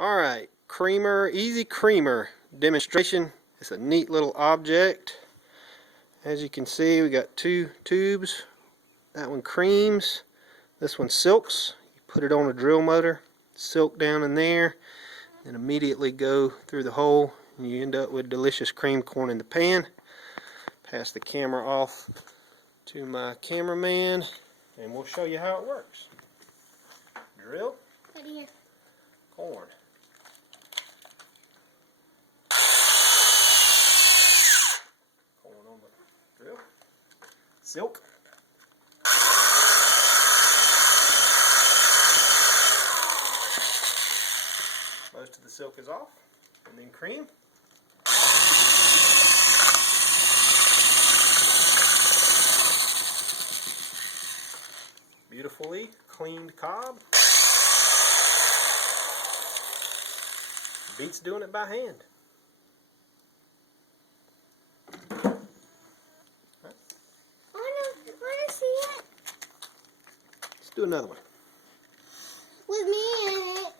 Alright, creamer, easy creamer demonstration. It's a neat little object. As you can see, we got two tubes. That one creams, this one silks. You put it on a drill motor, silk down in there, and immediately go through the hole, and you end up with delicious cream corn in the pan. Pass the camera off to my cameraman, and we'll show you how it works. Drill, Right here. corn. Corn on the drill. Silk. Most of the silk is off, and then cream. Beautifully cleaned cob. Beats doing it by hand. I want to see it. Let's do another one. With me in it.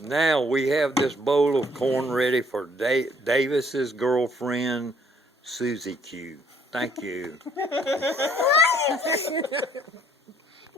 Now we have this bowl of corn ready for Davis's girlfriend, Susie Q. Thank you. What?